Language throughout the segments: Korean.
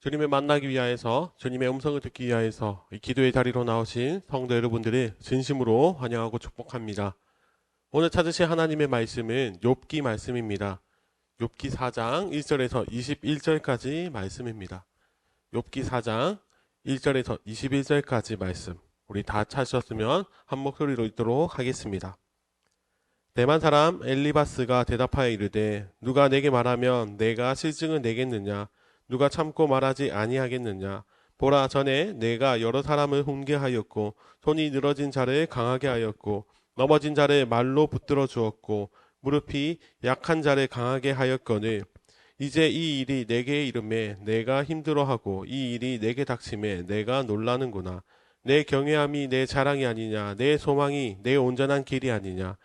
주님을 만나기 위하여서 주님의 음성을 듣기 위하여서 이 기도의 자리로 나오신 성도 여러분들을 진심으로 환영하고 축복합니다. 오늘 찾으실 하나님의 말씀은 욥기 말씀입니다. 욥기 4장 1절에서 21절까지 말씀입니다. 욥기 4장 1절에서 21절까지 말씀, 우리 다 찾으셨으면 한 목소리로 읽도록 하겠습니다. 대만 사람 엘리바스가 대답하여 이르되 누가 내게 말하면 내가 실증을 내겠느냐, 누가 참고 말하지 아니하겠느냐. 보라, 전에 내가 여러 사람을 훈계하였고 손이 늘어진 자를 강하게 하였고 넘어진 자를 말로 붙들어 주었고 무릎이 약한 자를 강하게 하였거늘 이제 이 일이 내게 이름에 내가 힘들어하고 이 일이 내게 닥침에 내가 놀라는구나. 내 경외함이 내 자랑이 아니냐, 내 소망이 내 온전한 길이 아니냐.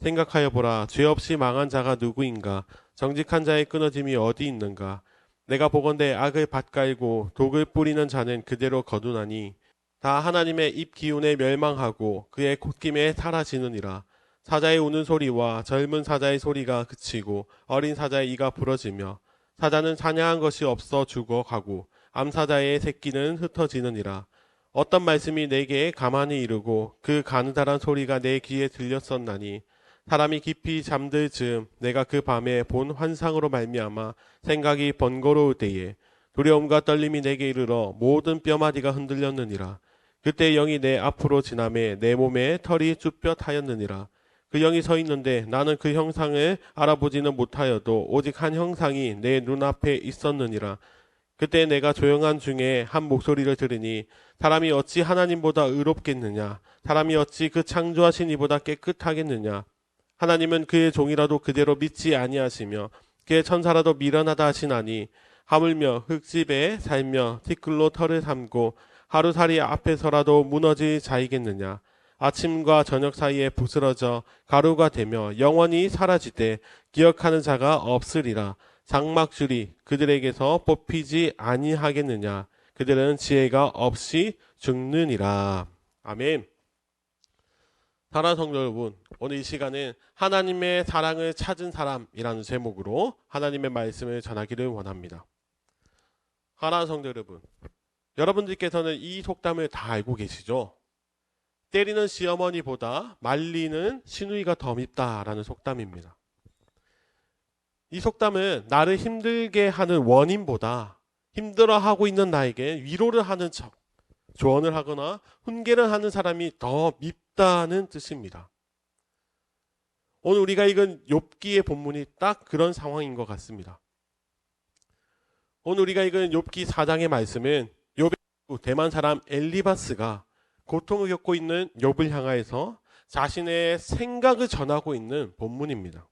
생각하여 보라, 죄 없이 망한 자가 누구인가, 정직한 자의 끊어짐이 어디 있는가. 내가 보건대 악을 밭갈고 독을 뿌리는 자는 그대로 거두나니 다 하나님의 입 기운에 멸망하고 그의 콧김에 사라지느니라. 사자의 우는 소리와 젊은 사자의 소리가 그치고 어린 사자의 이가 부러지며 사자는 사냥한 것이 없어 죽어가고 암사자의 새끼는 흩어지느니라. 어떤 말씀이 내게 가만히 이르고 그 가느다란 소리가 내 귀에 들렸었나니 사람이 깊이 잠들 즈음 내가 그 밤에 본 환상으로 말미암아 생각이 번거로울 때에 두려움과 떨림이 내게 이르러 모든 뼈마디가 흔들렸느니라. 그때 영이 내 앞으로 지나매 내 몸에 털이 쭈뼛하였느니라. 그 영이 서 있는데 나는 그 형상을 알아보지는 못하여도 오직 한 형상이 내 눈앞에 있었느니라. 그때 내가 조용한 중에 한 목소리를 들으니 사람이 어찌 하나님보다 의롭겠느냐, 사람이 어찌 그 창조하신 이보다 깨끗하겠느냐. 하나님은 그의 종이라도 그대로 믿지 아니하시며 그의 천사라도 미련하다 하시나니 하물며 흙집에 살며 티끌로 털을 삼고 하루살이 앞에서라도 무너질 자이겠느냐. 아침과 저녁 사이에 부스러져 가루가 되며 영원히 사라지되 기억하는 자가 없으리라. 장막줄이 그들에게서 뽑히지 아니하겠느냐. 그들은 지혜가 없이 죽느니라. 아멘. 사랑하는 성도 여러분, 오늘 이 시간은 하나님의 사랑을 찾은 사람이라는 제목으로 하나님의 말씀을 전하기를 원합니다. 사랑하는 성도 여러분, 여러분들께서는 이 속담을 다 알고 계시죠? 때리는 시어머니보다 말리는 시누이가 더 밉다라는 속담입니다. 이 속담은 나를 힘들게 하는 원인보다 힘들어하고 있는 나에게 위로를 하는 척, 조언을 하거나 훈계를 하는 사람이 더 밉다는 뜻입니다. 오늘 우리가 읽은 욥기의 본문이 딱 그런 상황인 것 같습니다. 오늘 우리가 읽은 욥기 4장의 말씀은 욥의 대만 사람 엘리바스가 고통을 겪고 있는 욥을 향하여서 자신의 생각을 전하고 있는 본문입니다.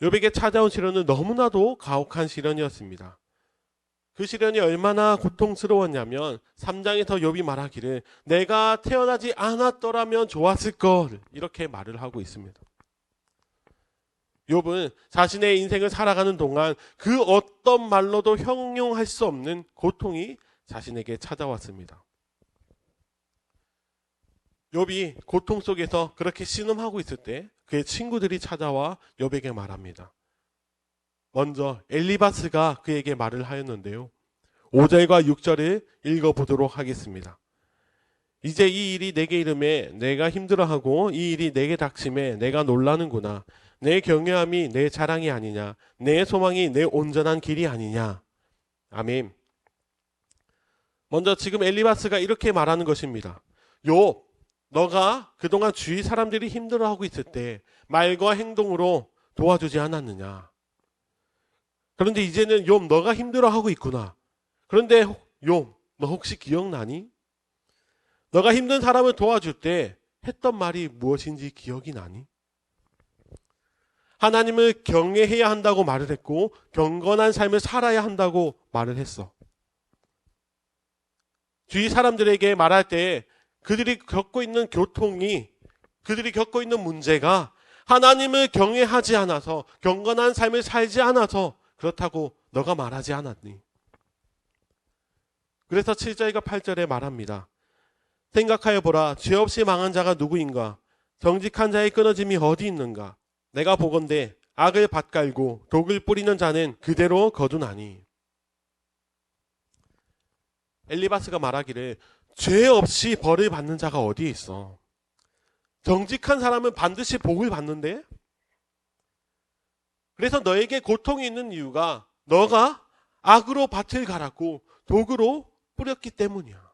욥에게 찾아온 시련은 너무나도 가혹한 시련이었습니다. 그 시련이 얼마나 고통스러웠냐면 3장에서 욥이 말하기를 내가 태어나지 않았더라면 좋았을 걸, 이렇게 말을 하고 있습니다. 욥은 자신의 인생을 살아가는 동안 그 어떤 말로도 형용할 수 없는 고통이 자신에게 찾아왔습니다. 욥이 고통 속에서 그렇게 신음하고 있을 때 그의 친구들이 찾아와 욥에게 말합니다. 먼저 엘리바스가 그에게 말을 하였는데요. 5절과 6절을 읽어보도록 하겠습니다. 이제 이 일이 내게 이름에 내가 힘들어하고 이 일이 내게 닥침에 내가 놀라는구나. 내 경외함이 내 자랑이 아니냐, 내 소망이 내 온전한 길이 아니냐. 아멘. 먼저 지금 엘리바스가 이렇게 말하는 것입니다. 욥, 너가 그동안 주위 사람들이 힘들어하고 있을 때 말과 행동으로 도와주지 않았느냐. 그런데 이제는 욥, 너가 힘들어하고 있구나. 그런데 욥, 너 혹시 기억나니? 너가 힘든 사람을 도와줄 때 했던 말이 무엇인지 기억이 나니? 하나님을 경외해야 한다고 말을 했고 경건한 삶을 살아야 한다고 말을 했어. 주위 사람들에게 말할 때 그들이 겪고 있는 고통이, 그들이 겪고 있는 문제가 하나님을 경외하지 않아서, 경건한 삶을 살지 않아서 그렇다고 너가 말하지 않았니? 그래서 7절과 8절에 말합니다. 생각하여 보라, 죄 없이 망한 자가 누구인가? 정직한 자의 끊어짐이 어디 있는가? 내가 보건대 악을 밭갈고 독을 뿌리는 자는 그대로 거두나니. 엘리바스가 말하기를 죄 없이 벌을 받는 자가 어디에 있어? 정직한 사람은 반드시 복을 받는데? 그래서 너에게 고통이 있는 이유가 너가 악으로 밭을 갈았고 도구로 뿌렸기 때문이야.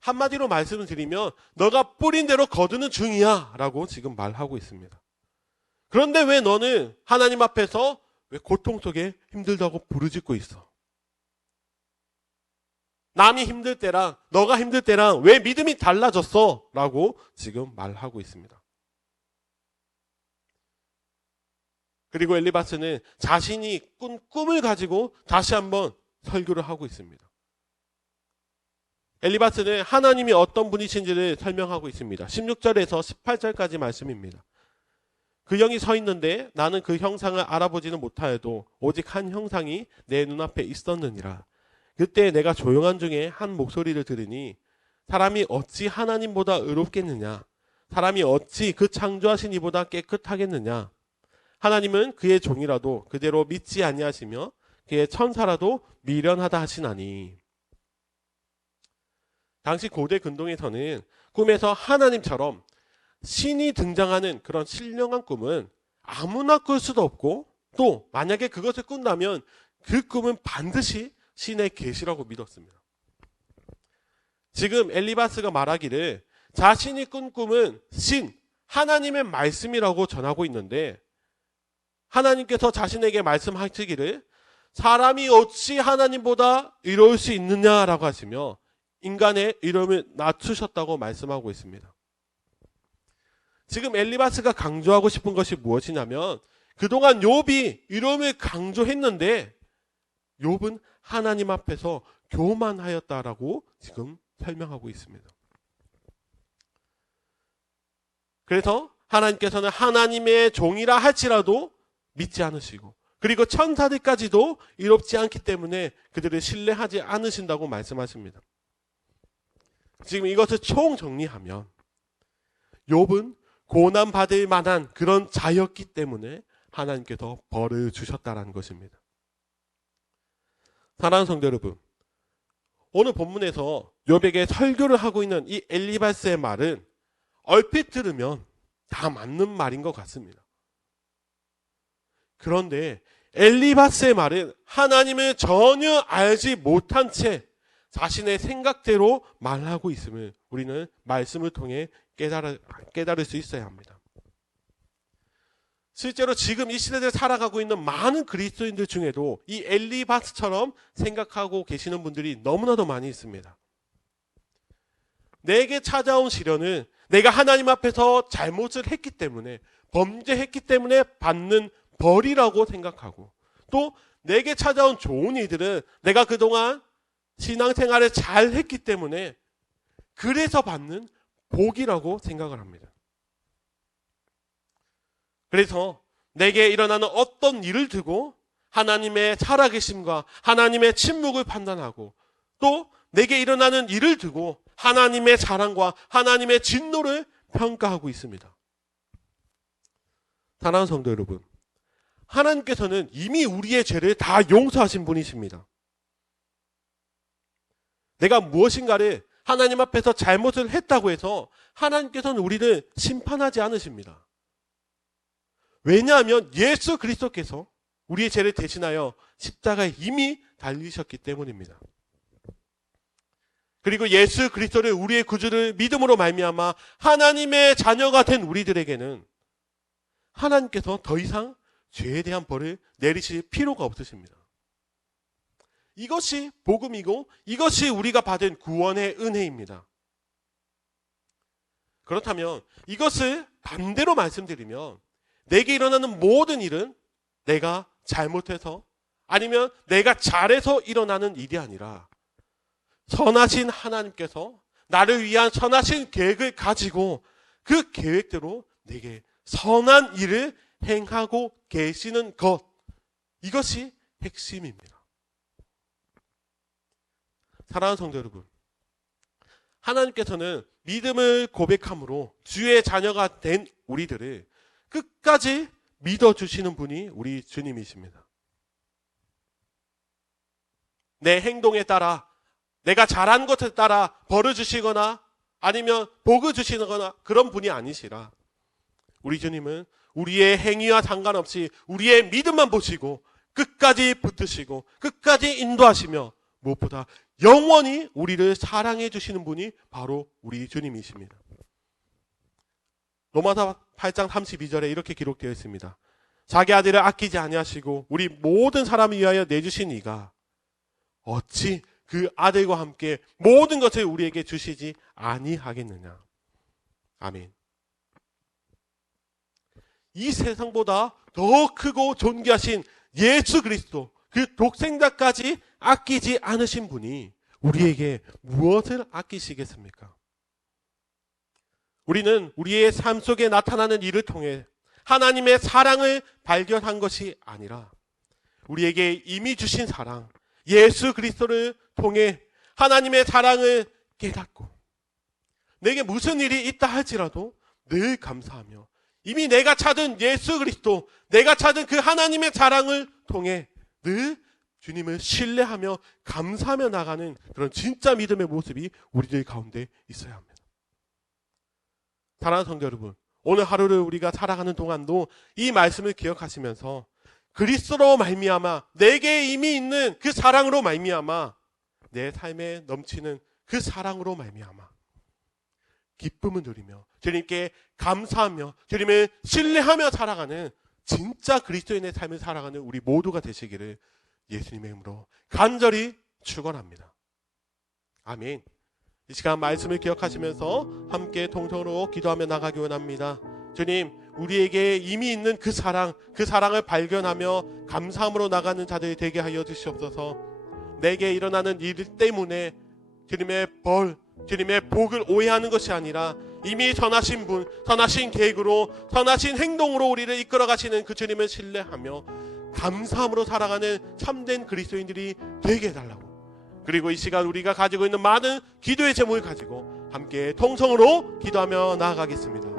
한마디로 말씀을 드리면 너가 뿌린 대로 거두는 중이야 라고 지금 말하고 있습니다. 그런데 왜 너는 하나님 앞에서 왜 고통 속에 힘들다고 부르짖고 있어? 남이 힘들 때랑 너가 힘들 때랑 왜 믿음이 달라졌어? 라고 지금 말하고 있습니다. 그리고 엘리바스는 자신이 꾼 꿈을 가지고 다시 한번 설교를 하고 있습니다. 엘리바스는 하나님이 어떤 분이신지를 설명하고 있습니다. 16절에서 18절까지 말씀입니다. 그 형이 서 있는데 나는 그 형상을 알아보지는 못하여도 오직 한 형상이 내 눈앞에 있었느니라. 그때 내가 조용한 중에 한 목소리를 들으니 사람이 어찌 하나님보다 의롭겠느냐? 사람이 어찌 그 창조하신 이보다 깨끗하겠느냐? 하나님은 그의 종이라도 그대로 믿지 아니하시며 그의 천사라도 미련하다 하시나니. 당시 고대 근동에서는 꿈에서 하나님처럼 신이 등장하는 그런 신령한 꿈은 아무나 꿀 수도 없고 또 만약에 그것을 꾼다면 그 꿈은 반드시 신의 계시라고 믿었습니다. 지금 엘리바스가 말하기를 자신이 꾼 꿈은 신, 하나님의 말씀이라고 전하고 있는데 하나님께서 자신에게 말씀하시기를 사람이 어찌 하나님보다 의로울 수 있느냐라고 하시며 인간의 이름을 낮추셨다고 말씀하고 있습니다. 지금 엘리바스가 강조하고 싶은 것이 무엇이냐면 그동안 욥이 이름을 강조했는데 욥은 하나님 앞에서 교만하였다라고 지금 설명하고 있습니다. 그래서 하나님께서는 하나님의 종이라 할지라도 믿지 않으시고 그리고 천사들까지도 의롭지 않기 때문에 그들을 신뢰하지 않으신다고 말씀하십니다. 지금 이것을 총정리하면 욥은 고난받을 만한 그런 자였기 때문에 하나님께서 벌을 주셨다는 것입니다. 사랑하는 성도 여러분, 오늘 본문에서 욥에게 설교를 하고 있는 이 엘리바스의 말은 얼핏 들으면 다 맞는 말인 것 같습니다. 그런데 엘리바스의 말은 하나님을 전혀 알지 못한 채 자신의 생각대로 말하고 있음을 우리는 말씀을 통해 깨달을 수 있어야 합니다. 실제로 지금 이 시대에 살아가고 있는 많은 그리스도인들 중에도 이 엘리바스처럼 생각하고 계시는 분들이 너무나도 많이 있습니다. 내게 찾아온 시련은 내가 하나님 앞에서 잘못을 했기 때문에 범죄했기 때문에 받는 벌이라고 생각하고 또 내게 찾아온 좋은 일들은 내가 그동안 신앙생활을 잘 했기 때문에 그래서 받는 복이라고 생각을 합니다. 그래서 내게 일어나는 어떤 일을 두고 하나님의 살아계심과 하나님의 침묵을 판단하고 또 내게 일어나는 일을 두고 하나님의 사랑과 하나님의 진노를 평가하고 있습니다. 사랑하는 성도 여러분, 하나님께서는 이미 우리의 죄를 다 용서하신 분이십니다. 내가 무엇인가를 하나님 앞에서 잘못을 했다고 해서 하나님께서는 우리를 심판하지 않으십니다. 왜냐하면 예수 그리스도께서 우리의 죄를 대신하여 십자가에 이미 달리셨기 때문입니다. 그리고 예수 그리스도를 우리의 구주를 믿음으로 말미암아 하나님의 자녀가 된 우리들에게는 하나님께서 더 이상 죄에 대한 벌을 내리실 필요가 없으십니다. 이것이 복음이고 이것이 우리가 받은 구원의 은혜입니다. 그렇다면 이것을 반대로 말씀드리면 내게 일어나는 모든 일은 내가 잘못해서 아니면 내가 잘해서 일어나는 일이 아니라 선하신 하나님께서 나를 위한 선하신 계획을 가지고 그 계획대로 내게 선한 일을 행하고 계시는 것, 이것이 핵심입니다. 사랑하는 성도 여러분, 하나님께서는 믿음을 고백함으로 주의 자녀가 된 우리들을 끝까지 믿어주시는 분이 우리 주님이십니다. 내 행동에 따라 내가 잘한 것에 따라 벌을 주시거나 아니면 복을 주시거나 그런 분이 아니시라. 우리 주님은 우리의 행위와 상관없이 우리의 믿음만 보시고 끝까지 붙드시고 끝까지 인도하시며 무엇보다 영원히 우리를 사랑해 주시는 분이 바로 우리 주님이십니다. 로마서 8장 32절에 이렇게 기록되어 있습니다. 자기 아들을 아끼지 아니하시고 우리 모든 사람을 위하여 내주신 이가 어찌 그 아들과 함께 모든 것을 우리에게 주시지 아니하겠느냐. 아멘. 이 세상보다 더 크고 존귀하신 예수 그리스도, 그 독생자까지 아끼지 않으신 분이 우리에게 무엇을 아끼시겠습니까? 우리는 우리의 삶 속에 나타나는 일을 통해 하나님의 사랑을 발견한 것이 아니라 우리에게 이미 주신 사랑, 예수 그리스도를 통해 하나님의 사랑을 깨닫고 내게 무슨 일이 있다 할지라도 늘 감사하며 이미 내가 찾은 예수 그리스도, 내가 찾은 그 하나님의 사랑을 통해 늘 주님을 신뢰하며 감사하며 나가는 그런 진짜 믿음의 모습이 우리들 가운데 있어야 합니다. 사랑하는 성도 여러분, 오늘 하루를 우리가 살아가는 동안도 이 말씀을 기억하시면서 그리스도로 말미암아 내게 이미 있는 그 사랑으로 말미암아 내 삶에 넘치는 그 사랑으로 말미암아 기쁨을 누리며 주님께 감사하며 주님을 신뢰하며 살아가는 진짜 그리스도인의 삶을 살아가는 우리 모두가 되시기를 예수님의 이름으로 간절히 축원합니다. 아멘. 이 시간 말씀을 기억하시면서 함께 동성으로 기도하며 나가기 원합니다. 주님, 우리에게 이미 있는 그 사랑을 발견하며 감사함으로 나가는 자들이 되게 하여 주시옵소서. 내게 일어나는 일 때문에 주님의 주님의 복을 오해하는 것이 아니라 이미 선하신 분, 선하신 계획으로, 선하신 행동으로 우리를 이끌어 가시는 그 주님을 신뢰하며 감사함으로 살아가는 참된 그리스도인들이 되게 해달라고. 그리고 이 시간 우리가 가지고 있는 많은 기도의 제목을 가지고 함께 통성으로 기도하며 나아가겠습니다.